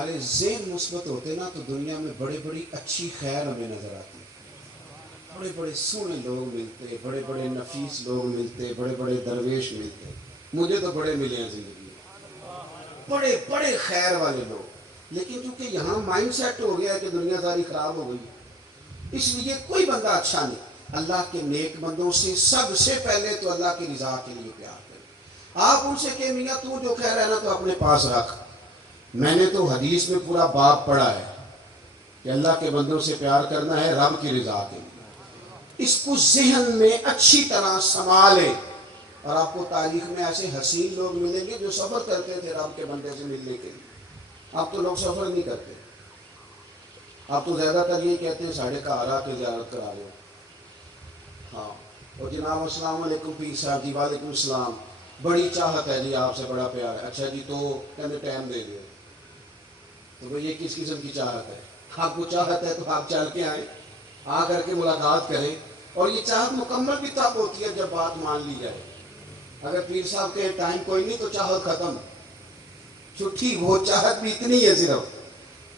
ہمارے ذہن مثبت ہوتے نا تو دنیا میں بڑی بڑی اچھی خیر ہمیں نظر آتی ہے. بڑے بڑے سونے لوگ ملتے, بڑے بڑے نفیس لوگ ملتے, بڑے بڑے درویش ملتے. مجھے تو بڑے ملے ہیں زندگی میں, بڑے بڑے خیر والے لوگ. لیکن چونکہ یہاں مائنڈ سیٹ ہو گیا ہے کہ دنیا داری خراب ہو گئی, اس لیے کوئی بندہ اچھا نہیں. اللہ کے نیک بندوں سے سب سے پہلے تو اللہ کی رضا کے لیے پیار کریں. آپ ان سے کہ میاں تو جو کہہ رہا ہے نا تو اپنے پاس رکھ. میں نے تو حدیث میں پورا باب پڑھا ہے کہ اللہ کے بندوں سے پیار کرنا ہے رب کی رضا کے لیے. اس کو ذہن میں اچھی طرح سنبھالے. اور آپ کو تاریخ میں ایسے حسین لوگ ملیں گے جو سفر کرتے تھے رب کے بندے سے ملنے کے لیے. اب تو لوگ سفر نہیں کرتے, آپ تو زیادہ تر یہ کہتے ہیں ساڑھے کا آ کے زیارت کرا رہے ہو. ہاں, اور جناب السلام علیکم پیر صاحب جی. وعلیکم السلام. بڑی چاہت ہے جی آپ سے, بڑا پیار ہے. اچھا جی تو کہنے ٹائم دے دو. تو بھئی یہ کس قسم کی چاہت ہے؟ آپ کو چاہت ہے تو آپ چل کے آئیں, آ کر کے ملاقات کریں. اور یہ چاہت مکمل بھی تب ہوتی ہے جب بات مان لی جائے. اگر پیر صاحب کے ٹائم کوئی نہیں تو چاہت ختم. چھٹی وہ چاہت بھی اتنی ہے صرف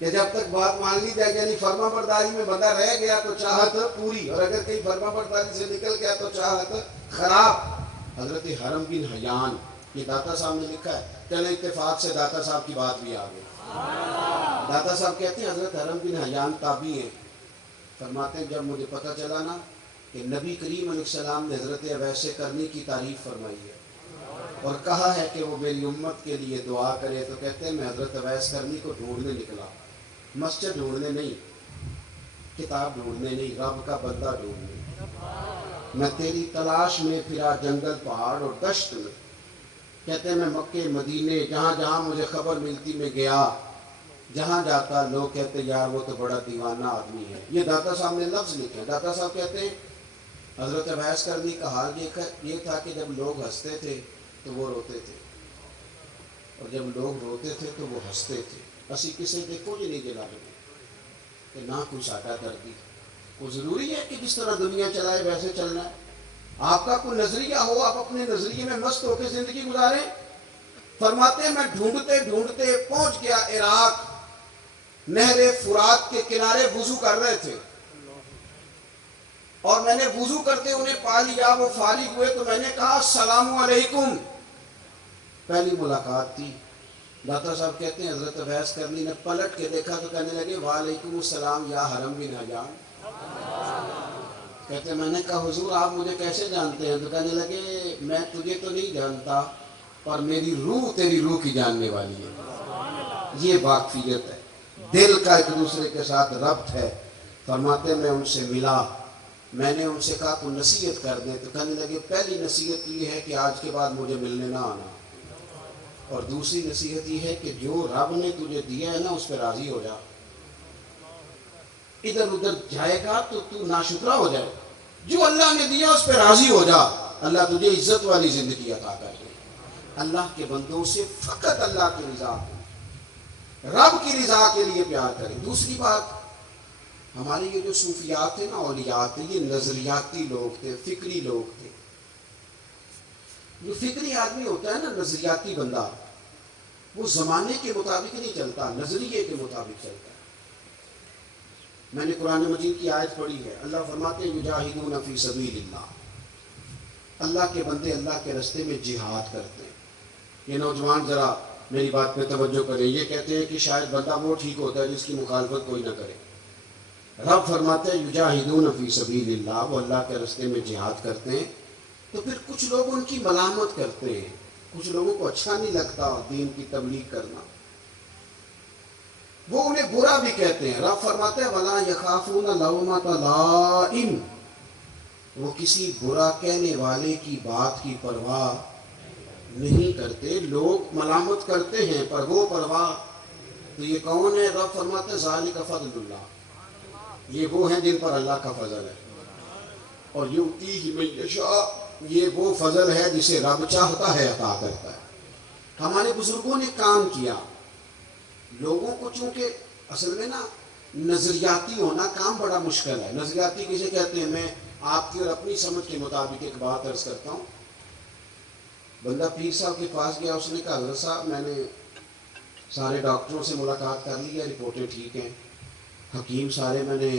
کہ جب تک بات مان لی جائے, یعنی فرما برداری میں بندہ رہ گیا تو چاہت پوری, اور اگر کہیں فرما برداری سے نکل گیا تو چاہت خراب. حضرت حرم بن حیان, یہ داتا صاحب نے لکھا ہے, چلے اتفاق سے داتا صاحب کی بات بھی آ گئی. داتا صاحب کہتے ہیں حضرت حرم بن حیان تابعی ہیں. فرماتے ہیں جب مجھے پتہ چلا نا کہ نبی کریم علیہ السلام نے حضرت اویس کرنی کی تعریف فرمائی ہے اور کہا ہے کہ وہ میری امت کے لیے دعا کرے, تو کہتے ہیں میں حضرت اویس کرنی کو ڈھونڈنے نکلا. مسجد ڈھونڈنے نہیں, کتاب ڈھونڈنے نہیں, رب کا بندہ ڈھونڈنے. میں تیری تلاش میں پھرا جنگل پہاڑ اور دشت میں. کہتے ہیں میں مکے مدینے جہاں جہاں مجھے خبر ملتی میں گیا. جہاں جاتا لوگ کہتے یار وہ تو بڑا دیوانہ آدمی ہے. یہ داتا صاحب نے لفظ لکھے. داتا صاحب کہتے ہیں حضرت اویس کرنی کا حال یہ تھا کہ جب لوگ ہنستے تھے تو وہ روتے تھے, اور جب لوگ روتے تھے تو وہ ہنستے تھے. اسی کسی کے کوئی نہیں جلا لگے کہ نہ کوئی ساٹا کر دی. وہ ضروری ہے کہ جس طرح دنیا چلائے ویسے چلنا ہے. آپ کا کوئی نظریہ ہو, آپ اپنے نظریے میں مست ہو کے زندگی گزاریں. فرماتے ہیں میں ڈھونڈتے ڈھونڈتے پہنچ گیا عراق. نہر فرات کے کنارے وضو کر رہے تھے, اور میں نے وضو کرتے انہیں پا لیا. وہ فارغ ہوئے تو میں نے کہا السلام علیکم. پہلی ملاقات تھی. داتا صاحب کہتے ہیں حضرت اویس کرنی نے پلٹ کے دیکھا تو کہنے لگے وعلیکم السلام یا حرم بن حیان. کہتے ہیں میں نے کہا حضور آپ مجھے کیسے جانتے ہیں؟ تو کہنے لگے میں تجھے تو نہیں جانتا پر میری روح تیری روح کی جاننے والی ہے. یہ واقفیت ہے, دل کا ایک دوسرے کے ساتھ ربط ہے. فرماتے میں ان سے ملا, میں نے ان سے کہا تو نصیحت کر دیں. تو کہنے لگے پہلی نصیحت یہ ہے کہ آج کے بعد مجھے ملنے نہ آنا, اور دوسری نصیحت یہ ہے کہ جو رب نے تجھے دیا ہے نا اس پہ راضی ہو جا. ادھر ادھر جائے گا تو تو ناشکرا ہو جائے. جو اللہ نے دیا اس پہ راضی ہو جا, اللہ تجھے عزت والی زندگی عطا کر دے. اللہ کے بندوں سے فقط اللہ کی رضا, رب کی رضا کے لیے پیار کریں. دوسری بات, ہمارے یہ جو صوفیات تھے نا, اولیات تھے, یہ نظریاتی لوگ تھے, فکری لوگ تھے. جو فکری آدمی ہوتا ہے نا, نظریاتی بندہ, وہ زمانے کے مطابق نہیں چلتا, نظریے کے مطابق چلتا ہے. میں نے قرآن مجید کی آیت پڑھی ہے, اللہ فرماتے ہیں یجاہدون فی سبیل اللہ. اللہ کے بندے اللہ کے راستے میں جہاد کرتے ہیں. یہ نوجوان ذرا میری بات پہ توجہ کریں. یہ کہتے ہیں کہ شاید بندہ وہ ٹھیک ہوتا ہے جس کی مخالفت کوئی نہ کرے. رب فرماتے ہیں یجاہدون فی سبیل اللہ, وہ اللہ کے راستے میں جہاد کرتے ہیں. تو پھر کچھ لوگ ان کی ملامت کرتے ہیں, کچھ لوگوں کو اچھا نہیں لگتا دین کی تبلیغ کرنا, وہ انہیں برا بھی کہتے ہیں. رب فرماتے ہیں وَلَا يَخَافُونَ لَوْمَةَ لَائِمٍ, وہ کسی برا کہنے والے کی بات کی پرواہ نہیں کرتے. لوگ ملامت کرتے ہیں پر وہ پرواہ. تو یہ کون ہے؟ رب فرماتے ہیں ذَلِكَ فَضْلُ اللَّهِ, یہ وہ ہیں جن پر اللہ کا فضل ہے. اور یؤتیہ من یشاء, یہ وہ فضل ہے جسے رب چاہتا ہے عطا کرتا ہے. ہمارے بزرگوں نے کام کیا. لوگوں کو چونکہ اصل میں نا نظریاتی ہونا کام بڑا مشکل ہے. نظریاتی کسے کہتے ہیں؟ میں آپ کی اور اپنی سمجھ کے مطابق ایک بات عرض کرتا ہوں. بندہ پیر صاحب کے پاس گیا, اس نے کہا حضرت صاحب میں نے سارے ڈاکٹروں سے ملاقات کر لی ہے، رپورٹیں ٹھیک ہیں، حکیم سارے میں نے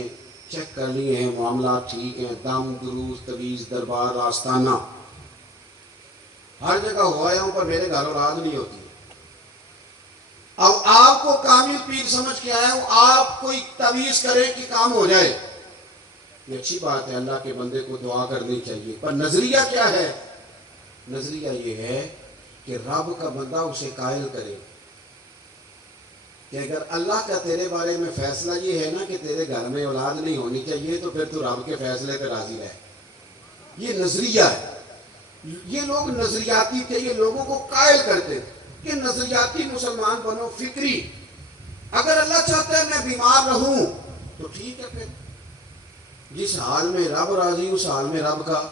چیک کر لیے ہیں، معاملات ٹھیک ہیں، دم دروز تویز دربار آستانہ ہر جگہ ہوا ہے، پر میرے گھر اولاد نہیں ہوتی۔ اب آپ کو کامل پیر سمجھ کے آیا ہوں، آپ کوئی تویز کریں کہ کام ہو جائے، یہ اچھی بات ہے، اللہ کے بندے کو دعا کرنی چاہیے، پر نظریہ کیا ہے؟ نظریہ یہ ہے کہ رب کا بندہ اسے قائل کرے کہ اگر اللہ کا تیرے بارے میں فیصلہ یہ ہے نا کہ تیرے گھر میں اولاد نہیں ہونی چاہیے، تو پھر تو رب کے فیصلے پہ راضی رہے۔ یہ نظریہ ہے۔ یہ لوگ نظریاتی تھے، یہ لوگوں کو قائل کرتے کہ نظریاتی مسلمان بنو، فکری، اگر اللہ چاہتا ہے میں بیمار رہوں تو ٹھیک ہے، پھر جس حال میں رب راضی اس حال میں رب کا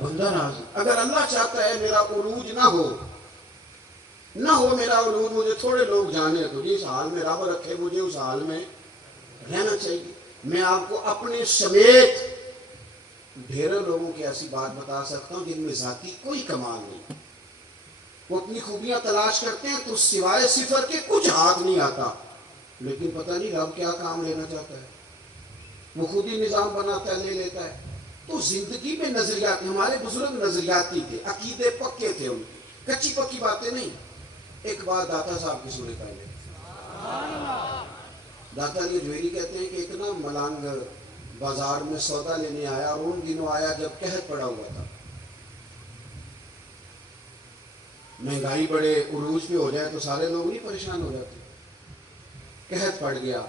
بندہ راضی۔ اگر اللہ چاہتا ہے میرا عروج نہ ہو میرا عروج، مجھے تھوڑے لوگ جانے، تو جس حال میں رب رکھے مجھے اس حال میں رہنا چاہیے۔ میں آپ کو اپنے سمیت ڈھیروں لوگوں کی ایسی بات بتا سکتا ہوں جن میں ذاتی کوئی کمال نہیں، وہ اپنی خوبیاں تلاش کرتے ہیں تو سوائے صفر کے کچھ ہاتھ نہیں آتا، لیکن پتہ نہیں رب کیا کام لینا چاہتا ہے، وہ خود ہی نظام بناتا ہے، لے لیتا ہے۔ تو زندگی میں نظریات، ہمارے بزرگ نظریاتی تھے، عقیدے پکے تھے، ان کی کچی پکی باتیں نہیں۔ ایک بات داتا صاحب کی سنے پہلے، داتا علی جویری کہتے ہیں کہ ایک نا ملنگ بازار میں سودا لینے آیا، اور ان دنوں آیا جب قحط پڑا ہوا تھا، مہنگائی بڑے عروج پہ ہو جائے تو سارے لوگ نہیں پریشان ہو جاتے، قحط پڑ گیا۔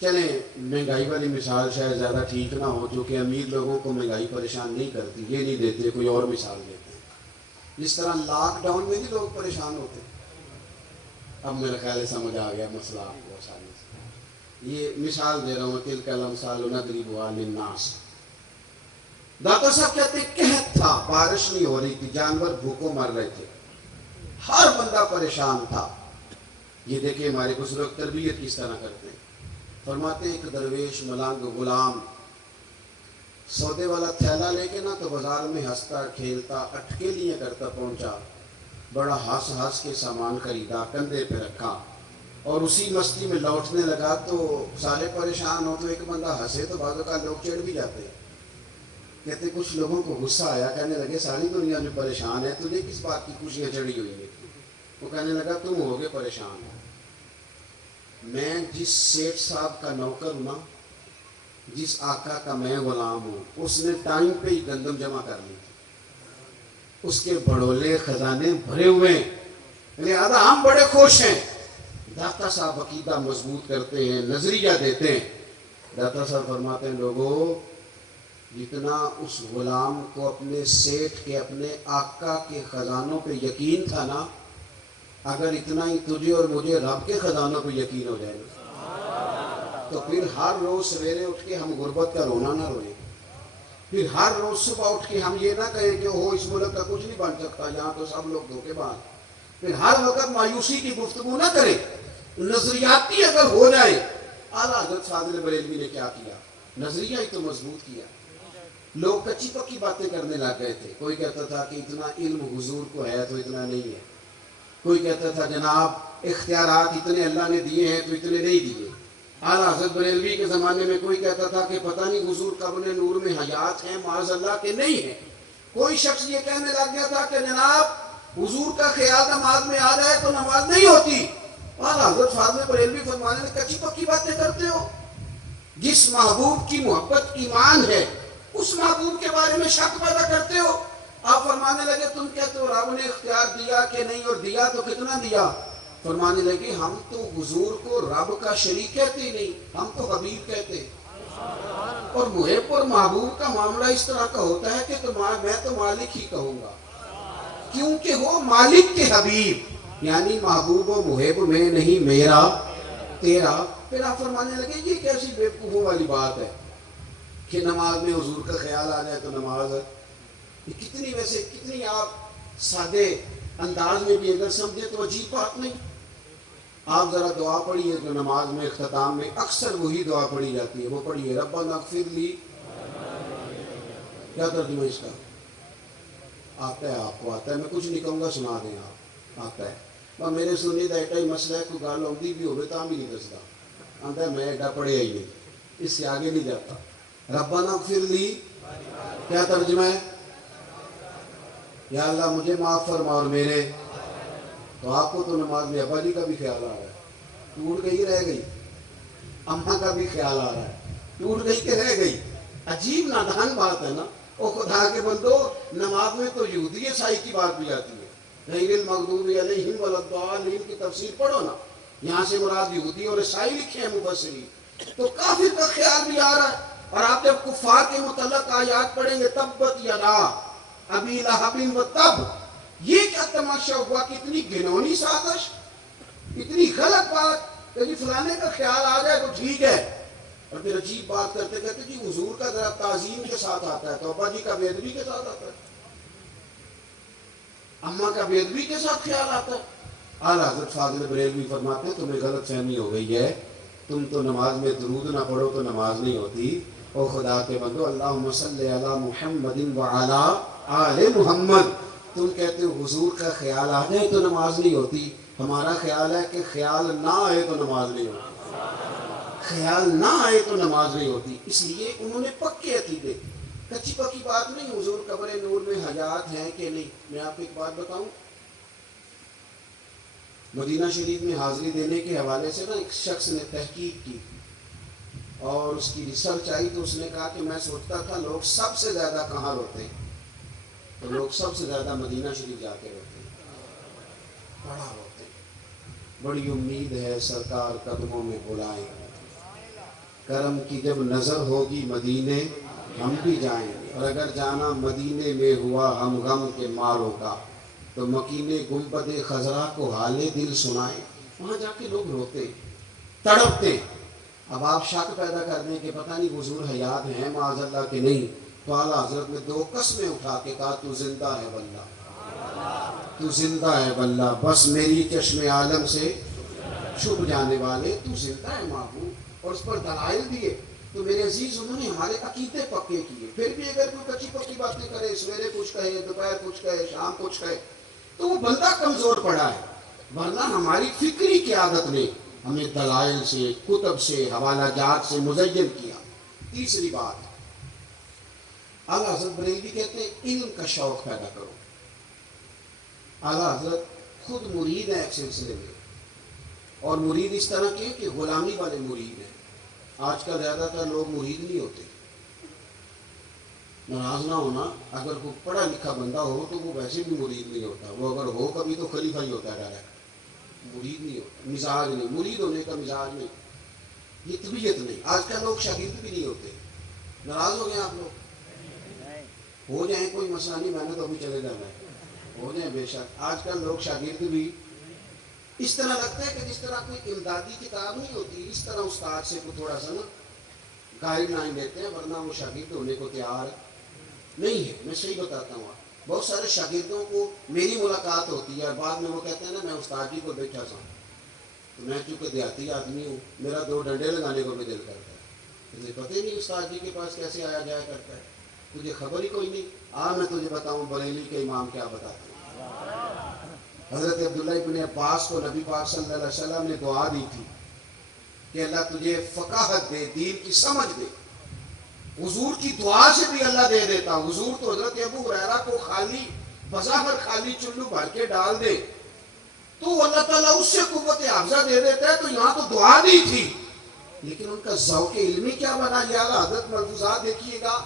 چلیں مہنگائی والی مثال شاید زیادہ ٹھیک نہ ہو، کیونکہ امیر لوگوں کو مہنگائی پریشان نہیں کرتی، یہ نہیں دیتے، کوئی اور مثال دیتے ہیں۔ جس طرح لاک ڈاؤن میں بھی لوگ پریشان ہوتے، اب میرا خیال ہے سمجھ آ گیا مسئلہ آپ کو آسانی سے۔ یہ مثال دے رہا ہوں، تلک الامثال نضربها للناس۔ داتا صاحب کہتے ہیں قحط تھا، بارش نہیں ہو رہی تھی، جانور بھوکوں مر رہے تھے، ہر بندہ پریشان تھا۔ یہ دیکھیں ہمارے بزرگ تربیت کس طرح کرتے ہیں۔ فرماتے ہیں ایک درویش ملنگ غلام سودے والا تھیلا لے کے نا تو بازار میں ہنستا کھیلتا اٹکے لیے کرتا پہنچا، بڑا ہنس ہنس کے سامان خریدا، کندھے پہ رکھا، اور اسی مستی میں لوٹنے لگا تو سارے پریشان ہو، تو ایک بندہ ہنسے تو بعض اوقات لوگ چڑھ بھی جاتے ہیں۔ کہتے کچھ لوگوں کو غصہ آیا، کہنے لگے ساری دنیا میں پریشان ہے، تجھے کس بات کی خوشیاں چڑھی ہوئی ہیں؟ وہ کہنے لگا تم ہوگے پریشان، میں جس سیٹ صاحب کا نوکر ہوں نا، جس آقا کا میں غلام ہوں، اس نے ٹائم پہ ہی گندم جمع کر لی تھی، اس کے بڑولے خزانے بھرے ہوئے ہیں، لہذا ہم بڑے خوش ہیں۔ داتا صاحب عقیدہ مضبوط کرتے ہیں، نظریہ دیتے ہیں۔ داتا صاحب فرماتے ہیں لوگوں، جتنا اس غلام کو اپنے سیٹ کے، اپنے آقا کے خزانوں پہ یقین تھا نا، اگر اتنا ہی تجھے اور مجھے رب کے خزانوں پہ یقین ہو جائے نا، تو پھر ہر روز سویرے اٹھ کے ہم غربت کا رونا نہ روئیں، پھر ہر روز صبح اٹھ کے ہم یہ نہ کہیں کہ ہو اس ملک کا کچھ نہیں بن سکتا، یہاں تو سب لوگ دھوکے باز، پھر ہر وقت مایوسی کی گفتگو نہ کریں۔ نظریاتی اگر ہو جائے، اعلیٰ حضرت فاضل بریلوی نے کیا کیا؟ نظریہ ہی تو مضبوط کیا۔ لوگ کچی پکی باتیں کرنے لگ گئے تھے، کوئی کہتا تھا کہ اتنا علم حضور کو ہے تو اتنا نہیں ہے، کوئی کہتا تھا جناب اختیارات اتنے اللہ نے دیے ہیں تو اتنے نہیں دیے۔ اعلیٰ حضرت بریلوی کے زمانے میں کوئی کہتا تھا کہ پتہ نہیں حضور قبر نور میں حیات ہیں، معاذ اللہ کے نہیں ہے۔ کوئی شخص یہ کہنے لگ گیا تھا کہ جناب حضور کا خیال نماز میں آ جائے تو نماز نہیں ہوتی۔ اعلیٰ حضرت فاضل بریلوی فرمانے میں کچی پکی باتیں کرتے ہو، جس محبوب کی محبت ایمان ہے اس محبوب کے بارے میں شک پیدا کرتے ہو۔ آپ فرمانے لگے تم کہتے ہو رب نے اختیار دیا کہ نہیں، اور دیا تو کتنا دیا؟ فرمانے لگے ہم تو حضور کو رب کا شریک کہتے ہی نہیں، ہم تو حبیب کہتے۔ اور محب اور محبوب کا معاملہ اس طرح کا ہوتا ہے کہ میں تو مالک ہی کہوں گا، کیونکہ وہ مالک کے حبیب، یعنی محبوب و محب میں نہیں میرا تیرا۔ پھر آپ فرمانے لگے یہ کیسی بیوقوفوں والی بات ہے کہ نماز میں حضور کا خیال آ جائے تو نماز ہے۔ کتنی ویسے کتنی آپ سادے انداز میں بھی اگر سمجھیں تو عجیب بات نہیں۔ آپ ذرا دعا پڑھیے جو نماز میں اختتام میں اکثر وہی دعا پڑھی جاتی ہے، وہ پڑھیے ربنا اغفر لی، کیا ترجمہ اس کا؟ آتا ہے، آپ کو آتا ہے، میں کچھ نہیں کہوں گا، سنا دیں آپ، آتا ہے۔ پر میرے سنی دا ایٹا ہی مسئلہ ہے، کوئی گال ہوندی بھی ہوئے تاں بھی نہیں دستا، آندا ہے میں ایڈا پڑھے ہی نہیں، اس سے آگے نہیں جاتا۔ ربنا اغفر لی، کیا ترجمہ ہے؟ یا اللہ مجھے معاف فرما اور میرے، تو آپ کو تو نماز میں ابا جی کا بھی خیال آ رہا ہے، ٹوٹ گئی رہ گئی، اماں کا بھی خیال آ رہا ہے، ٹوٹ گئی کہ رہ گئی۔ عجیب نادان بات ہے نا، او خدا کے بندو، نماز میں تو یہودی عیسائی کی بات بھی آتی ہے، غیر المغضوب علیہم ولا الضالین کی تفسیر پڑھو نا، یہاں سے مراد یہودی اور عیسائی لکھے ہیں مفسرین، تو کافر کا خیال بھی آ رہا ہے۔ اور آپ جب کفار کے متعلق آیات پڑھیں گے تبت یدا ابی لہب و تب، یہ کیا تماشا ہوا، کتنی گھنونی سازش، اتنی غلط بات کہ جی فلانے کا خیال آ جائے تو ٹھیک ہے، اور پھر عجیب بات کرتے کہتے جی حضور کا ذرا تعظیم کے ساتھ آتا ہے تو ابا جی کا بے ادبی کے ساتھ آتا ہے، اماں کا بے ادبی کے ساتھ خیال آتا ہے۔ اعلیٰ حضرت فاضل بریلوی فرماتے ہیں تمہیں غلط فہمی ہو گئی ہے، تم تو نماز میں درود نہ پڑھو تو نماز نہیں ہوتی۔ او خدا کے بندو، اللہم صلی علی محمد وعلی آل محمد، تم کہتے ہو حضور کا خیال آ جائے تو نماز نہیں ہوتی، ہمارا خیال ہے کہ خیال نہ آئے تو نماز نہیں ہوتی، خیال نہ آئے تو نماز نہیں ہوتی۔ اس لیے انہوں نے پکے عقیدے، کچی پکی بات نہیں، حضور قبر نور میں حیات ہیں کہ نہیں۔ میں آپ کو ایک بات بتاؤں، مدینہ شریف میں حاضری دینے کے حوالے سے نا ایک شخص نے تحقیق کی اور اس کی ریسرچ آئی تو اس نے کہا کہ میں سوچتا تھا لوگ سب سے زیادہ کہاں روتے ہیں، تو لوگ سب سے زیادہ مدینہ شریف جا کے روتے ہیں، بڑا روتے ہیں۔ بڑی امید ہے سرکار قدموں میں بلائیں، کرم کی جب نظر ہوگی مدینے ہم بھی جائیں گے، اور اگر جانا مدینے میں ہوا ہم غم کے ماروں کا تو مکینے گنبد خضرا کو حال دل سنائیں۔ وہاں جا کے لوگ روتے تڑپتے۔ اب آپ شک پیدا کر دیں کہ پتہ نہیں حضور حیات ہیں معاذ اللہ کہ نہیں، تو اعلیٰ حضرت نے 2 قسمیں اٹھا کے کہا تو زندہ ہے واللہ، تو زندہ ہے واللہ، بس میری چشم عالم سے چھپ جانے والے تو زندہ ہے معبود، اور اس پر دلائل دیے۔ تو میرے عزیز انہوں نے ہمارے عقیدے پکے کیے، پھر بھی اگر کوئی کچی پکی باتیں کرے، سویرے کچھ کہے، دوپہر کچھ کہے، شام کچھ کہے، تو وہ بندہ کمزور پڑا ہے، ورنہ ہماری فکری قیادت نے ہمیں دلائل سے، کتب سے، حوالہ جات سے مزین کیا۔ تیسری بات، اعلیٰ حضرت بریلوی کہتے ہیں علم کا شوق پیدا کرو۔ اعلیٰ حضرت خود مرید ہیں ایک سلسلے میں، اور مرید اس طرح کے کہ غلامی والے مرید ہیں۔ آج کل زیادہ تر لوگ مرید نہیں ہوتے، ناراض نہ ہونا، اگر کوئی پڑھا لکھا بندہ ہو تو وہ ویسے بھی مرید نہیں ہوتا، وہ اگر ہو کبھی تو خلیفہ ہی ہوتا ہے ڈائریکٹ، مرید نہیں ہوتا، مزاج نہیں، مرید ہونے کا مزاج نہیں، یہ طبیعت نہیں۔ آج کل لوگ شاگرد بھی نہیں ہوتے، ناراض ہو گئے آپ لوگ، ہو جائیں کوئی مسئلہ نہیں، میں نے تو ابھی چلے جانا ہے، ہو جائیں بے شک۔ آج کل لوگ شاگرد بھی اس طرح لگتا ہے کہ جس طرح کوئی امدادی کتاب نہیں ہوتی، اس طرح استاد سے کو تھوڑا سا نا گائیڈ لائن دیتے ہیں، ورنہ وہ شاگرد ہونے کو تیار نہیں ہے۔ میں صحیح بتاتا ہوں، بہت سارے شاگردوں کو میری ملاقات ہوتی ہے اور بعد میں وہ کہتے ہیں نا میں استاد جی کو بیٹھا تھا، تو میں چونکہ دیہاتی آدمی ہوں، میرا 2 ڈنڈے لگانے کو بھی دل کرتا ہے، تجھے پتہ ہی نہیں استاد جی کے پاس کیسے آیا جایا کرتا ہے، تجھے خبر ہی کوئی نہیں۔ میں تجھے بتاؤں بریلی کے امام کیا بتاتے ہیں۔ حضرت عبداللہ ابن عباس کو نبی پاک صلی اللہ علیہ وسلم نے دعا دی تھی کہ اللہ تجھے فقاہت دے، دین کی سمجھ دے۔ حضور کی دعا سے بھی اللہ دے دیتا۔ حضور تو حضرت ابو ہریرہ کو خالی بظاہر خالی چلو بھر کے ڈال دے تو اللہ تعالیٰ اس سے قوت حافظہ دے دیتا ہے، تو یہاں تو دعا دی تھی، لیکن ان کا ذوق علمی کیا بنا۔ یہ اعلیٰ حضرت ملفوظات دیکھیے گا،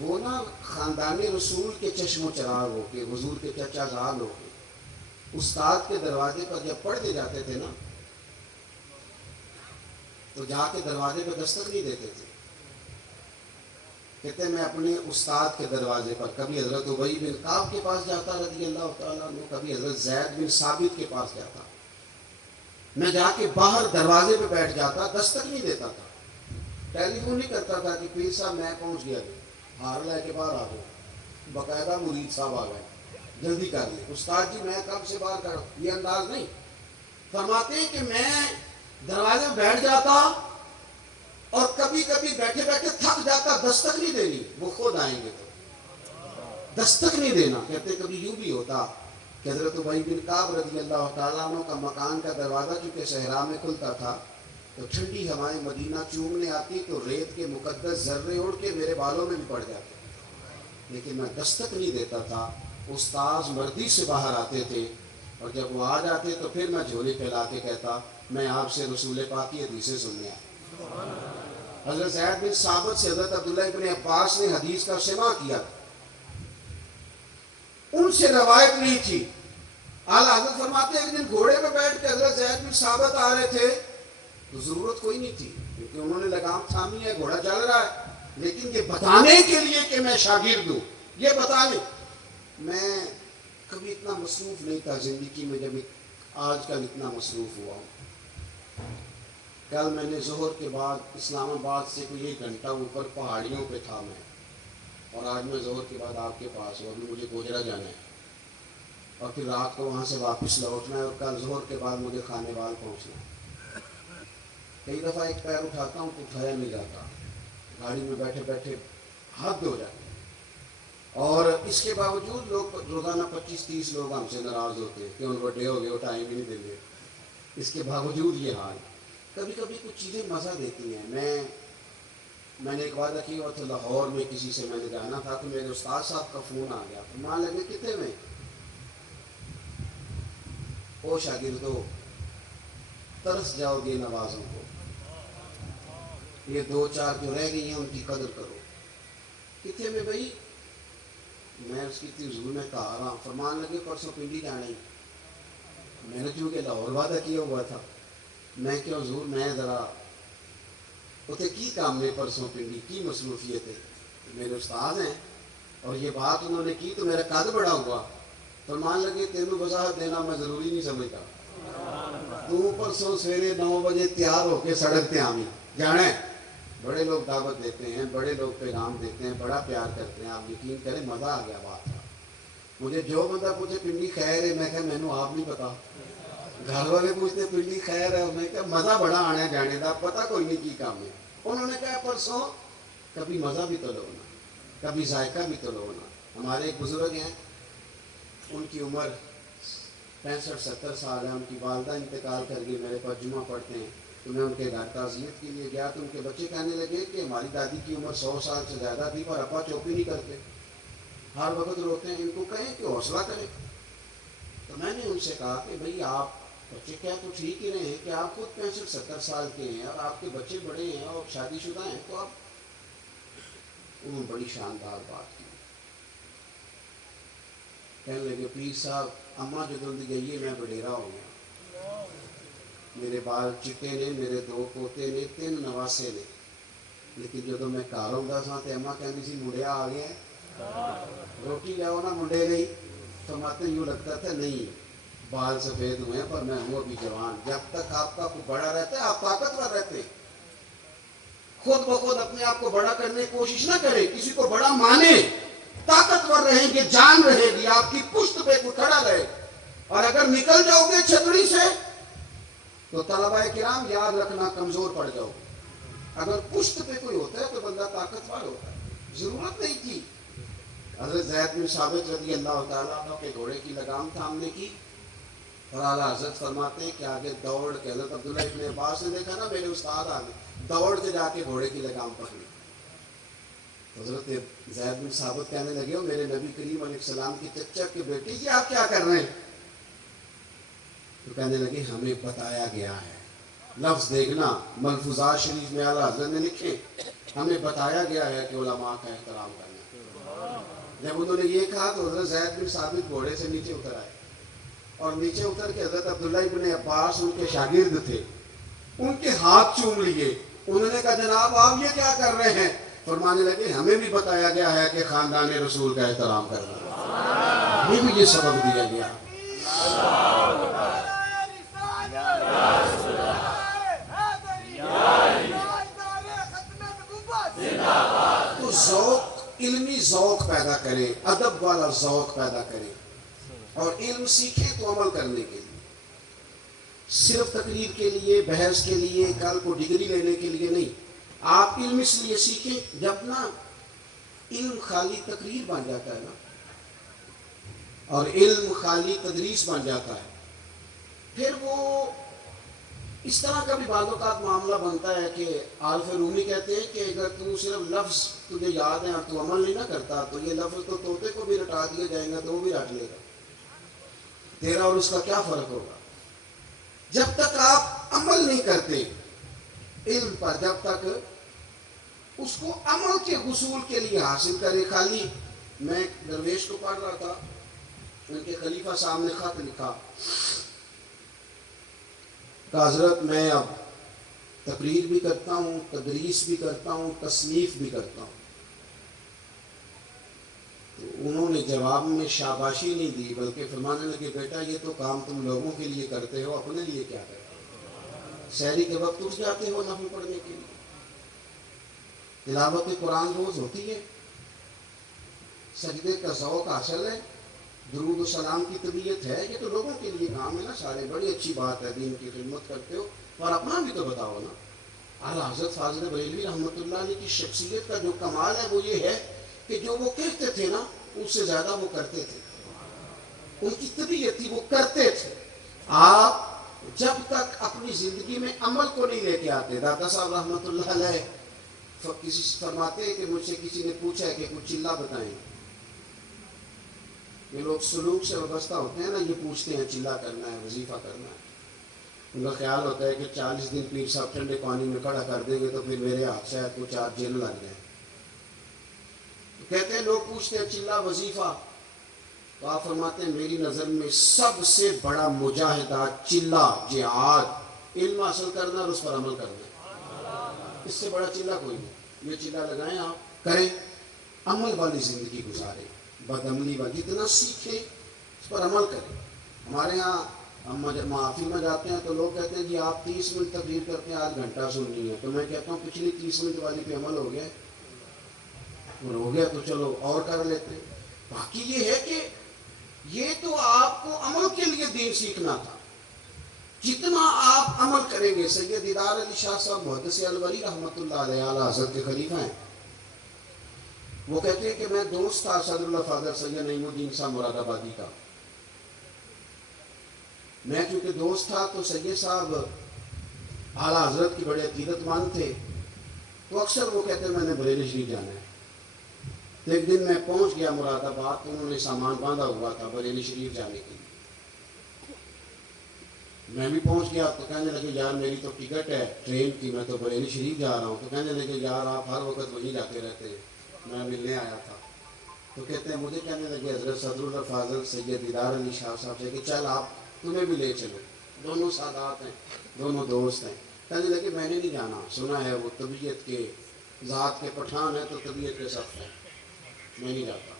وہ نا خاندان رسول کے چشم و چراغ ہو کے، حضور کے چچا زاد ہو کے، استاد کے دروازے پر جب پڑھتے جاتے تھے نا تو جا کے دروازے پہ دستک نہیں دیتے تھے، کہتے میں اپنے استاد کے دروازے پر کبھی حضرت ابی بن کعب کے پاس جاتا رضی اللہ تعالیٰ عنہ، کبھی حضرت زید بن ثابت کے پاس جاتا، میں جا کے باہر دروازے پہ بیٹھ جاتا، دستک نہیں دیتا تھا، ٹیلی فون نہیں کرتا تھا کہ پیر صاحب میں پہنچ گیا، ہار لے کے باہر آ گیا، باقاعدہ مرید صاحب آ گئے، جلدی کر لیں استاد جی میں کب سے باہر کر، یہ انداز نہیں۔ فرماتے ہیں کہ میں دروازے میں بیٹھ جاتا اور کبھی کبھی بیٹھے بیٹھے تھک جاتا، دستک نہیں دینی، وہ خود آئیں گے تو دستک نہیں دینا۔ کہتے کبھی یوں بھی ہوتا کہ حضرت ابی بن کعب رضی اللہ تعالیٰ عنہ کا مکان کا دروازہ چونکہ صحرا میں کھلتا تھا تو ٹھنڈی ہوائیں مدینہ چومنے آتی تو ریت کے مقدس ذرے اڑ کے میرے بالوں میں بھی پڑ جاتے، لیکن میں دستک نہیں دیتا تھا۔ استاذ مردی سے باہر آتے تھے اور جب وہ آ جاتے تو پھر میں جھولی پھیلا کے کہتا میں آپ سے رسول پاک کی حدیثیں سننے آیا۔ حضرت زید بن ثابت سے حضرت عبداللہ ابن عباس نے حدیث کا سماع کیا، ان سے روایت نہیں تھی۔ اعلیٰ حضرت فرماتے ہیں ایک دن گھوڑے پہ بیٹھ کے حضرت زید بن ثابت آ رہے تھے تو ضرورت کوئی نہیں تھی کیونکہ انہوں نے لگام تھامی ہے، گھوڑا چل رہا ہے، لیکن یہ بتانے کے لیے کہ میں شاگرد ہوں، یہ بتانے۔ میں کبھی اتنا مصروف نہیں تھا زندگی میں جب آج کل اتنا مصروف ہوا ہوں۔ کل میں نے ظہر کے بعد اسلام آباد سے کوئی 1 گھنٹہ اوپر پہاڑیوں پہ تھا میں، اور آج میں ظہر کے بعد آپ کے پاس ہوں، ابھی مجھے گوجرا جانا ہے اور پھر رات کو وہاں سے واپس لوٹنا ہے اور کل ظہر کے بعد مجھے خانے وال پہنچنا ہے۔ کئی دفعہ ایک پیر اٹھاتا ہوں تو اٹھایا نہیں جاتا، گاڑی میں بیٹھے بیٹھے حد ہو جاتی ہے، اور اس کے باوجود لوگ روزانہ 25-30 لوگ ہم سے ناراض ہوتے ہیں کہ ان کو ڈے ہو گئے وہ ٹائم ہی نہیں دیں گے۔ اس کے باوجود یہ حال، کبھی کبھی کچھ چیزیں مزہ دیتی ہیں۔ میں نے ایک وعدہ کیا تھا لاہور میں کسی سے میں نے جانا تھا تو میرے استاد صاحب کا فون آ گیا، مان لگے کتنے میں او شاگردو ترس جاؤ گے نوازوں کو، یہ 2-4 جو رہ گئی ہیں ان کی قدر کرو۔ کتنے میں بھائی؟ میں اس کی تھی حضور میں کہا رہا، فرمان لگے پرسوں پنڈی جانا ہی۔ میں نے چونکہ لاہور وعدہ کیا ہوا تھا، میں کہ حضور میں ذرا اتنے کی کام میں پرسوں پنڈی کی مصروفیت ہے، میرے استاد ہیں اور یہ بات انہوں نے کی تو میرا قد بڑا ہوا۔ فرمان لگے تینوں وضاحت دینا میں ضروری نہیں سمجھتا، تو پرسوں سویرے 9 بجے تیار ہو کے سڑک تے آمی جانا ہے۔ بڑے لوگ دعوت دیتے ہیں، بڑے لوگ پیغام دیتے ہیں، بڑا پیار کرتے ہیں، آپ یقین کریں مزہ آ گیا بات کا۔ مجھے جو بندہ پوچھے پنڈی خیر ہے، میں کہا میں نے آپ نہیں پتا۔ گھر والے پوچھتے پنڈی خیر ہے، میں کہا مزہ بڑا آنا ہے جانے کا، پتہ کوئی نہیں کی کام ہے۔ انہوں نے کہا پرسوں کبھی مزہ بھی تو لو نا، کبھی ذائقہ بھی تو لو نا۔ ہمارے ایک بزرگ ہیں، ان کی عمر 65-70 سال ہے، ان کی والدہ انتقال کر گئی، میرے پاس جمعہ پڑھتے ہیں تو میں ان کے گھر تعزیت کے لیے گیا تو ان کے بچے کہنے لگے کہ ہماری دادی کی عمر 100 سال سے زیادہ تھی پر ابا چوپی نہیں کرتے، ہر وقت روتے ہیں، ان کو کہیں کہ حوصلہ کریں۔ تو میں نے ان سے کہا کہ بھئی آپ بچے کیا تو ٹھیک ہی رہے ہیں کہ آپ خود 65-70 سال کے ہیں اور آپ کے بچے بڑے ہیں اور شادی شدہ ہیں، تو آپ انہوں نے بڑی شاندار بات کی، کہنے لگے پیر صاحب اماں جدوں دی گئی ہے میں وڈیرا ہو گیا، میرے بال چٹے نے، میرے 2 پوتے نے، 3 نواسے نے، لیکن جدوں میں گھر ہوندا سا تے اماں کہندی سی منڈیا آ گیا ہے، روٹی لاؤ نا منڈے گئی، فرماتے یوں لگتا تھا نہیں بال سفید ہوئے ہیں پر میں ہوں ابھی جوان۔ جب تک آپ کا کوئی بڑا رہتا ہے آپ طاقتور رہتے ہیں، خود بخود اپنے آپ کو بڑا کرنے کی کوشش نہ کریں، کسی کو بڑا مانے، طاقتور رہیں گے، جان رہے گی، آپ کی پشت پہ کوئی کھڑا رہے، اور اگر نکل جاؤ گے چھتڑی سے تو طلبہ کرام یاد رکھنا کمزور پڑ جاؤ گے۔ اگر پشت پہ کوئی ہوتا ہے تو بندہ طاقتور ہوتا ہے، ضرورت نہیں تھی حضرت زید بن ثابت رضی اللہ تعالیٰ عنہ کے گھوڑے کی لگام تھامنے کی، اور اعلیٰ حضرت فرماتے ہیں کہ آگے دوڑ کے حضرت عبداللہ ابن عباس نے دیکھا نا میرے استاد آگے دوڑ کے جا کے گھوڑے کی لگام پکڑی، حضرت زید بن ثابت کہنے لگے ہو میرے نبی کریم علیہ السلام کی چچا کے بیٹے جی آپ کیا کر رہے ہیں؟ تو کہنے لگے ہمیں بتایا گیا ہے، لفظ دیکھنا ملفوظات شریف میں اعلیٰ حضرت نے لکھے، ہمیں بتایا گیا ہے کہ علماء کا احترام کرنا۔ جب انہوں نے یہ کہا تو حضرت زید بن ثابت گھوڑے سے نیچے اتر آئے اور نیچے اتر کے حضرت عبداللہ ابن عباس ان کے شاگرد تھے، ان کے ہاتھ چوم لیے، انہوں نے کہا جناب آپ یہ کیا کر رہے ہیں؟ فرمانے لگے ہمیں بھی بتایا گیا ہے کہ خاندان رسول کا احترام کرنا، یہ بھی یہ سبق دیا گیا۔ تو ذوق، علمی ذوق پیدا کرے، ادب والا ذوق پیدا کرے، اور علم سیکھے تو عمل کرنے کے لیے، صرف تقریر کے لیے، بحث کے لیے، کل کو ڈگری لینے کے لیے نہیں۔ آپ علم اس لیے سیکھیں، جب نا علم خالی تقریر بن جاتا ہے نا اور علم خالی تدریس بن جاتا ہے. پھر وہ اس طرح کا بھی بعض اوقات معاملہ بنتا ہے کہ عارف رومی کہتے ہیں کہ اگر تو صرف لفظ تجھے یاد ہے اور تو عمل نہیں نہ کرتا تو یہ لفظ تو طوطے کو بھی رٹا دیا جائیں گا تو وہ بھی رٹ لے گا. تیرا اور اس کا کیا فرق ہوگا؟ جب تک آپ عمل نہیں کرتے علم پر، جب تک اس کو عمل کے حصول کے لیے حاصل کرے. خالی میں ایک درویش کو پڑھ رہا تھا، ان کے خلیفہ صاحب نے خط لکھا کہ حضرت میں اب تقریر بھی کرتا ہوں، تدریس بھی کرتا ہوں، تصنیف بھی کرتا ہوں. تو انہوں نے جواب میں شاباشی نہیں دی بلکہ فرمانے لگے بیٹا یہ تو کام تم لوگوں کے لیے کرتے ہو، اپنے لیے کیا کرتے ہو؟ سحری کے وقت اٹھ جاتے ہو نفل پڑھنے کے لیے، تلاوت قرآن روز ہوتی ہے، سجدے کا ذوق حاصل ہے، درود و سلام کی طبیعت ہے، یہ تو لوگوں کے لیے کام ہے نا سارے. بڑی اچھی بات ہے، دین کی خدمت کرتے ہو اور اپنا بھی تو بتاؤ نا. اعلیٰ حضرت فاضل بریلوی رحمۃ اللہ علیہ کی شخصیت کا جو کمال ہے وہ یہ ہے کہ جو وہ کہتے تھے نا اس سے زیادہ وہ کرتے تھے. ان کی طبیعت تھی، وہ کرتے تھے. آپ جب تک اپنی زندگی میں عمل کو نہیں لے کے آتے، دادا صاحب رحمۃ اللہ علیہ کسی سے فرماتے ہیں کہ مجھ سے کسی نے پوچھا ہے کہ کچھ چلہ بتائیں. یہ لوگ سلوک سے وابستہ ہوتے ہیں نا، یہ پوچھتے ہیں چلہ کرنا ہے، وظیفہ کرنا ہے. ان کا خیال ہوتا ہے کہ 40 دن پیر صاحب ٹھنڈے پانی میں کھڑا کر دیں گے تو پھر میرے ہاتھ سے کچھ 4 جن لگ جائیں. تو کہتے ہیں لوگ پوچھتے ہیں چلہ وظیفہ، تو آپ فرماتے ہیں میری نظر میں سب سے بڑا مجاہدہ چلہ جہاد علم حاصل کرنا اور اس پر عمل کرنا. اس سے بڑا چلہ کوئی نہیں. یہ چلہ لگائیں، آپ کریں، عمل والی زندگی گزاریں، بدعملی والی، جتنا سیکھیں اس پر عمل کریں. ہمارے ہاں ہم معافی میں جاتے ہیں تو لوگ کہتے ہیں جی آپ 30 منٹ تقریر کرتے ہیں، آج گھنٹہ سننی ہے. تو میں کہتا ہوں پچھلی 30 منٹ والی پہ عمل ہو گیا، اور ہو گیا تو چلو اور کر لیتے ہیں. باقی یہ ہے کہ یہ تو آپ کو عمل کے لیے دین سیکھنا تھا. جتنا آپ عمل کریں گے. سید دیدار علی شاہ صاحب محدث الولی رحمۃ اللہ علیہ اعلیٰ حضرت کے خلیفہ ہیں. وہ کہتے ہیں کہ میں دوست تھا صدر اللہ فادر سید نعیم الدین صاحب مراد آبادی کا. میں کیونکہ دوست تھا تو سید صاحب اعلیٰ حضرت کی بڑے عقیدت مند تھے، تو اکثر وہ کہتے ہیں میں نے بریلی شریف جانا ہے. تو ایک دن میں پہنچ گیا مراد آباد، تو انہوں نے سامان باندھا ہوا تھا بریلی شریف جانے کے لیے. میں بھی پہنچ گیا تو کہنے لگے یار میری تو ٹکٹ ہے ٹرین کی، میں تو بریلی شریف جا رہا ہوں. تو کہنے لگے یار آپ ہر وقت وہیں جاتے رہتے ہیں، میں ملنے آیا تھا. تو کہتے ہیں مجھے کہنے لگے حضرت صدر اللہ فاضل سید دیدار علی شاہ صاحب سے کہ چل آپ تمہیں بھی لے چلو، دونوں سادات ہیں، دونوں دوست ہیں. کہنے لگے میں نے نہیں جانا، سنا ہے وہ طبیعت کے ذات کے پٹھان ہے تو طبیعت کے سخت ہے، میں نہیں جاتا.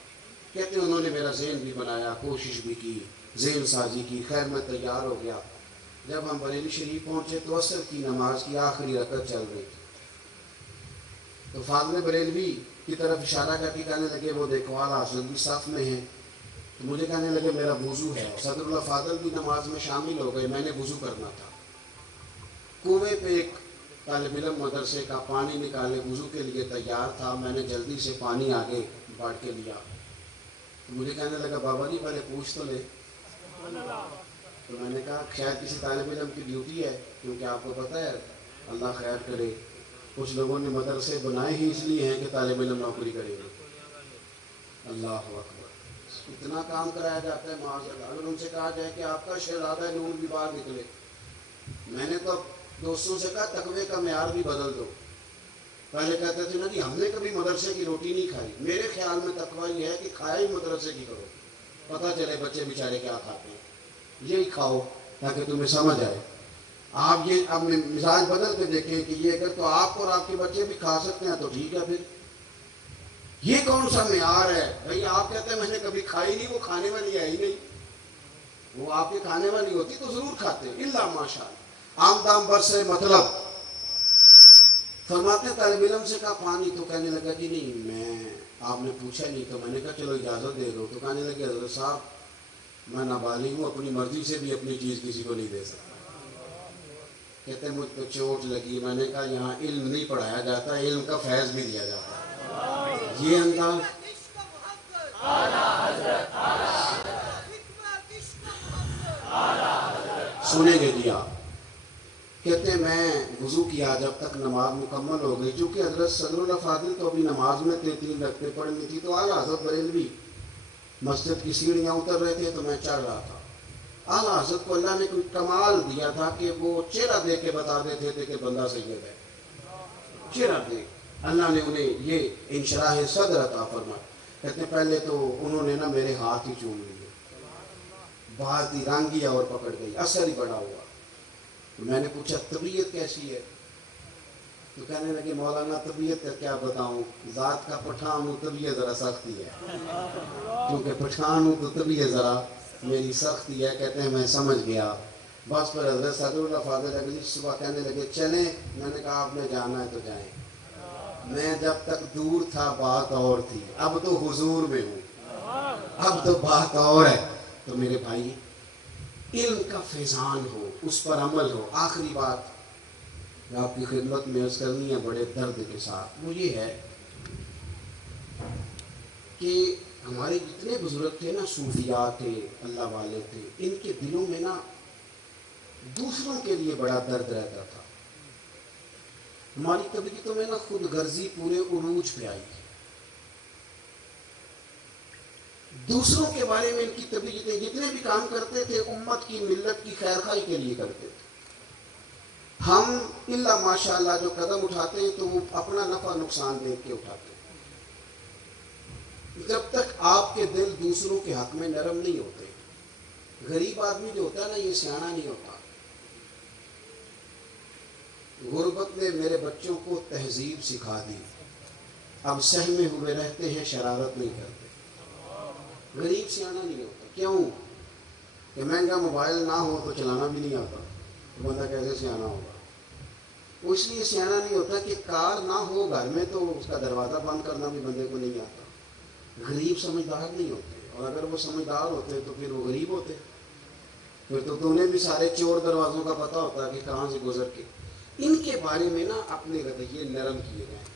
کہتے ہیں انہوں نے میرا ذہن بھی بنایا، کوشش بھی کی، ذہن سازی کی. خیر میں تیار ہو گیا. جب ہم بریلی شریف پہنچے تو عصر کی نماز کی آخری رکعت چل رہی تھی. تو فاضل بریلوی کی طرف اشارہ کر کے کہنے لگے وہ دیکھو اعلیٰ حضرت بھی صف میں ہیں. تو مجھے کہنے لگے میرا وضو ہے. صدر اللہ فاضل بھی نماز میں شامل ہو گئے، میں نے وضو کرنا تھا. کنویں پہ ایک طالب علم مدرسے کا پانی نکالے وضو کے لیے تیار تھا. میں نے جلدی سے پانی آگے بڑھ کے لیا. تو مجھے کہنے لگا بابا جی پہلے پوچھ تو لے. تو میں نے کہا شاید کسی طالب علم کی ڈیوٹی ہے، کیونکہ آپ کو پتہ ہے اللہ خیر کرے کچھ لوگوں نے مدرسے بنائے ہی اس لیے ہیں کہ طالب علم نوکری کرے گا. اللہ اکبر، اتنا کام کرایا جاتا ہے معاذ اللہ. اگر ان سے کہا جائے کہ آپ کا شہزادہ نور بھی باہر نکلے. میں نے تو دوستوں سے کہا تقوی کا معیار بھی بدل دو. پہلے کہتے تھے نا کہ ہم نے کبھی مدرسے کی روٹی نہیں کھائی. میرے خیال میں تقوی یہ ہے کہ کھایا ہی مدرسے کی کرو، پتہ چلے بچے بیچارے کیا کھاتے ہیں. یہی کھاؤ تاکہ تمہیں سمجھ آئے. آپ یہ اب مزاج بدل کے دیکھیں کہ یہ اگر تو آپ اور آپ کے بچے بھی کھا سکتے ہیں تو ٹھیک ہے. پھر یہ کون سا معیار ہے بھائی؟ آپ کہتے ہیں میں نے کبھی کھائی نہیں، وہ کھانے والی ہے ہی نہیں. وہ آپ کے کھانے والی ہوتی تو ضرور کھاتے، الا ماشاء اللہ. عام دام بر سے مطلب فرماتے طالب علم سے کہا پانی، تو کہنے لگا کہ نہیں میں آپ نے پوچھا نہیں. تو میں نے کہا چلو اجازت دے دو. تو کہنے لگے حضرت صاحب میں نابالغ ہوں، اپنی مرضی سے بھی اپنی چیز کسی کو نہیں دے سکتا. کہتے ہیں مجھ پہ چوٹ لگی. میں نے کہا یہاں علم نہیں پڑھایا جاتا، علم کا فیض بھی دیا جاتا ہے. یہ انداز سنیں گے جی آپ. کہتے ہیں میں وضو کیا جب تک نماز مکمل ہو گئی. چونکہ حضرت صدر اللہ فاضل تو ابھی نماز میں 3 رکعتیں پڑھنی تھی تو اعلیٰ حضرت بریلوی مسجد کی سیڑھیاں اتر رہے تھے تو میں چڑھ رہا تھا. اعلیٰ حضرت کو اللہ نے کوئی کمال دیا تھا کہ وہ چہرہ دیکھ کے بتا دیتے تھے کہ بندہ سید ہے. چہرہ دیکھ اللہ نے انہیں یہ انشراح صدر عطا فرمایا. کہتے ہیں پہلے تو انہوں نے نا میرے ہاتھ ہی چوم لیے, بات ہی رانگیا اور پکڑ گئی, اثر ہی بڑا ہوا. میں نے پوچھا طبیعت کیسی ہے؟ تو کہنے لگے مولانا طبیعت کا کیا بتاؤں, ذات کا پٹھان ہوں, طبیعت ذرا سختی ہے. کیونکہ پٹھان ہوں تو طبیعت ذرا میری سختی ہے. کہتے ہیں میں سمجھ گیا. بس پر حضرت صدر اللہ فاضل اگلی صبح کہنے لگے چلیں. میں نے کہا آپ نے جانا ہے تو جائیں. میں جب تک دور تھا بات اور تھی, اب تو حضور میں ہوں, اب تو بات اور ہے. تو میرے بھائی علم کا فیضان ہو, اس پر عمل ہو. آخری بات آپ کی خدمت میں عرض کرنی ہے بڑے درد کے ساتھ, وہ یہ ہے کہ ہمارے جتنے بزرگ تھے نا, صوفیاء تھے, اللہ والے تھے, ان کے دلوں میں نا دوسروں کے لیے بڑا درد رہتا تھا. ہماری طبیعتوں میں نا خود غرضی پورے عروج پہ آئی. دوسروں کے بارے میں ان کی طبیعتیں جتنے بھی کام کرتے تھے امت کی ملت کی خیر خواہی کے لیے کرتے تھے. ہم الا ماشاء اللہ جو قدم اٹھاتے ہیں تو وہ اپنا نفع نقصان دیکھ کے اٹھاتے ہیں. جب تک آپ کے دل دوسروں کے حق میں نرم نہیں ہوتے, غریب آدمی جو ہوتا ہے نا یہ سیاںا نہیں ہوتا. غربت نے میرے بچوں کو تہذیب سکھا دی, اب سہمے ہوئے رہتے ہیں, شرارت نہیں کرتے. غریب سیاںا نہیں ہوتا. کیوں کہ مہنگا موبائل نہ ہو تو چلانا بھی نہیں آتا, تو بندہ کیسے سیاںا ہوگا. اس لیے سیاںا نہیں ہوتا کہ کار نہ ہو گھر میں تو اس کا دروازہ بند کرنا بھی بندے کو نہیں آتا. غریب سمجھدار نہیں ہوتے, اور اگر وہ سمجھدار ہوتے تو پھر وہ غریب ہوتے. پھر تو انہیں بھی سارے چور دروازوں کا پتہ ہوتا کہ کہاں سے گزر کے. ان کے بارے میں نا اپنے رویے نرم کیے گئے.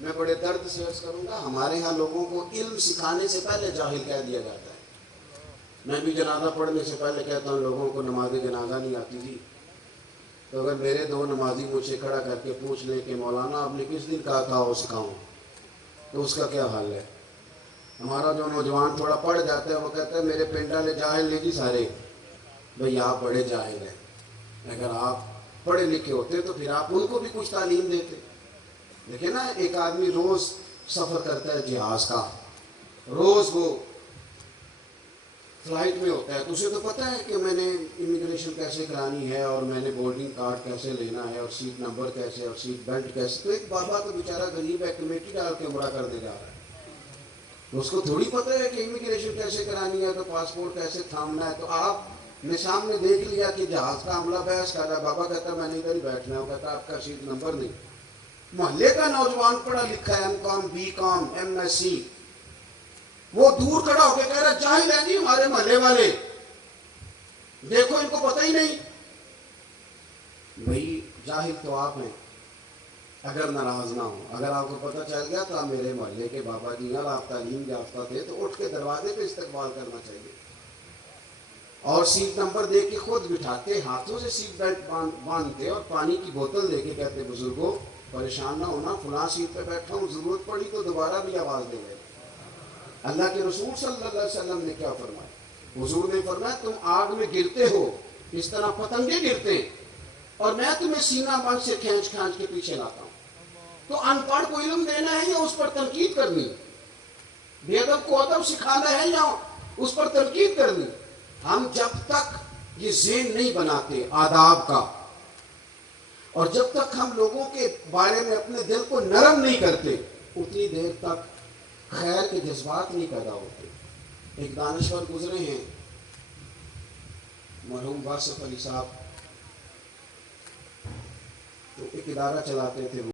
میں بڑے درد سے عرض کروں گا, ہمارے ہاں لوگوں کو علم سکھانے سے پہلے جاہل کہہ دیا جاتا ہے. میں بھی جنازہ پڑھنے سے پہلے کہتا ہوں لوگوں کو نماز جنازہ نہیں آتی تھی, تو اگر میرے 2 نمازی مجھ سے کھڑا کر کے پوچھ لیں کہ مولانا آپ نے کس دن کہا تھا وہ سکھاؤں, تو اس کا کیا حال ہے. ہمارا جو نوجوان تھوڑا پڑھ جاتا ہے وہ کہتا ہے میرے پنڈ والے جاہل نہیں جی سارے. بھئی آپ بڑے جاہل ہیں. اگر آپ پڑھے لکھے ہوتے تو پھر آپ ان کو بھی کچھ تعلیم دیتے. دیکھیں نا, ایک آدمی روز سفر کرتا ہے جہاز کا, روز وہ فلائٹ میں ہوتا ہے, تو اسے تو پتہ ہے کہ میں نے امیگریشن کیسے کرانی ہے, اور میں نے بورڈنگ کارڈ کیسے لینا ہے, اور سیٹ نمبر کیسے, اور سیٹ بیلٹ کیسے. تو ایک بابا تو بیچارہ غریب ہے, کمیٹی ڈال کے عمرہ کرنے جا رہا ہے. اس کو تھوڑی پتہ ہے کہ امیگریشن کیسے کرانی ہے, تو پاسپورٹ کیسے تھامنا ہے. تو آپ نے سامنے دیکھ لیا کہ جہاز کا عملہ بحث کر رہا ہے. بابا کہتا ہے میں نے ادھر ہی بیٹھنا ہے. وہ کہتا ہے آپ کا سیٹ نمبر نہیں. محلے کا نوجوان پڑھا لکھا ہے, M.Com, B.Com, M.Sc, وہ دور کھڑا ہو کے کہہ رہا جاہل ہے جی ہمارے محلے والے, دیکھو ان کو پتہ ہی نہیں. بھئی جاہل تو آپ ہیں اگر ناراض نہ ہو. اگر آپ کو پتہ چل گیا تو آپ میرے محلے کے بابا جی ہیں اور آپ تعلیم یافتہ تھے, تو اٹھ کے دروازے پہ استقبال کرنا چاہیے, اور سیٹ نمبر دے کے خود بٹھاتے, ہاتھوں سے سیٹ بیلٹ باندھتے, اور پانی کی بوتل دے کے کہتے بزرگوں پریشان نہ ہونا, فلاں سیٹ پہ بیٹھا ہوں, ضرورت پڑی تو دوبارہ بھی آواز دے گئے. اللہ کے رسول صلی اللہ علیہ وسلم نے کیا فرمایا؟ حضور نے فرمایا تم آگ میں گرتے ہو اس طرح پتنگے گرتے ہیں, اور میں تمہیں سینہ بند سے کھینچ کھینچ کے پیچھے لاتا ہوں. تو ان پڑھ کو علم دینا ہے یا اس پر تنقید کرنی, بے ادب کو ادب سکھانا ہے یا اس پر تنقید کرنی. ہم جب تک یہ ذہن نہیں بناتے آداب کا, اور جب تک ہم لوگوں کے بارے میں اپنے دل کو نرم نہیں کرتے, اتنی دیر تک خیر کے جذبات نہیں پیدا ہوتے. ایک دانشور گزرے ہیں مرحوم واصف علی صاحب, تو ایک ادارہ چلاتے تھے.